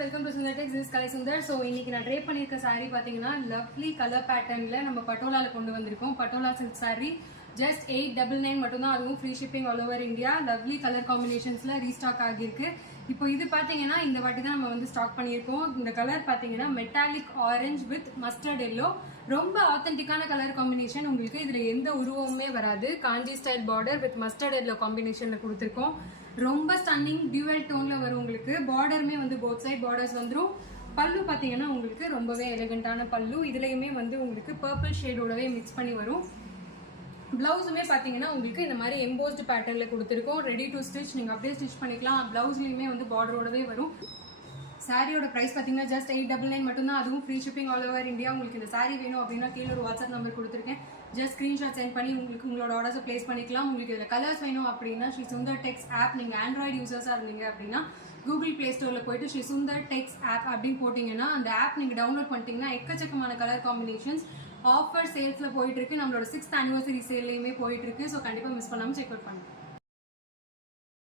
Welcome to Sundar techs. This Kalai Sundar. So இன்னைக்கு நான் drape பண்ணியிருக்க சாரீ பார்த்தீங்கன்னா லவ்லி கலர் பேட்டர்னில் நம்ம பட்டோலாவில் கொண்டு வந்திருக்கோம். பட்டோலா சில்க் சாரீ ஜஸ்ட் 899 மட்டும்தான். அதுவும் free shipping all over India. Lovely colour காம்பினேஷன்ஸில் ரீஸ்டாக் ஆகியிருக்கு. இப்போ இது பார்த்தீங்கன்னா இந்த வாட்டி தான் நம்ம வந்து ஸ்டாக் பண்ணியிருக்கோம். இந்த கலர் பார்த்தீங்கன்னா metallic orange with mustard yellow. ரொம்ப ஆத்தென்டிக்கான கலர் காம்பினேஷன். உங்களுக்கு இதில் எந்த உருவமுமே வராது. Kanchi style border with mustard yellow காம்பினேஷனில் கொடுத்துருக்கோம். ரொம்ப ஸ்டன்னிங் டியூவல் டோன்ல வரும். உங்களுக்கு பார்டருமே வந்து போத் சைட் பார்டர்ஸ் வந்துடும். பல்லு பார்த்தீங்கன்னா உங்களுக்கு ரொம்பவே எலிகண்டான பல்லு. இதுலயுமே வந்து உங்களுக்கு பர்பிள் ஷேடோடவே மிக்ஸ் பண்ணி வரும். பிளவுஸுமே பார்த்தீங்கன்னா உங்களுக்கு இந்த மாதிரி எம்போஸ்டு பேட்டர்ல கொடுத்துருக்கோம். ரெடி டு ஸ்டிச், நீங்கள் அப்படியே ஸ்டிச் பண்ணிக்கலாம். பிளவுஸ்லையுமே வந்து பார்டரோடவே வரும். சாரியோட ப்ரைஸ் பார்த்தீங்கன்னா ஜஸ்ட் 899 மட்டும்தான். அதுவும் free shipping all over India. உங்களுக்கு இந்த சாரி வேணும் அப்படின்னா கீழே ஒரு வாட்ஸ்அப் நம்பர் கொடுத்துருக்கேன். ஜஸ்ட் ஸ்க்ரீன்ஷாட் சென்ட் பண்ணி உங்களுக்கு உங்களோட ஆர்டர்ஸை ப்ளேஸ் பண்ணிக்கலாம். உங்களுக்கு இதில் கலர்ஸ் வேணும் அப்படின்னா ஸ்ரீ சுந்தர் டெக்ஸ் ஆப், நீங்கள் ஆண்ட்ராய்டு யூசர்ஸாக இருந்தீங்க அப்படின்னா கூகுள் ப்ளே ஸ்டோரில் போயிட்டு ஸ்ரீ சுந்தர் டெக்ஸ் ஆப் அப்படின்னு போட்டிங்கன்னா அந்த ஆப் நீங்கள் டவுன்லோட் பண்ணிட்டீங்கன்னா எக்கச்சக்கமான கலர் காம்பினேஷன்ஸ் ஆஃபர் சேல்ஸில் போயிட்டு இருக்கு. நம்மளோட 6th anniversary சேல்லையுமே போயிட்டு இருக்கு. ஸோ கண்டிப்பாக மிஸ் பண்ணாமல் செக் அவுட் பண்ணுங்க.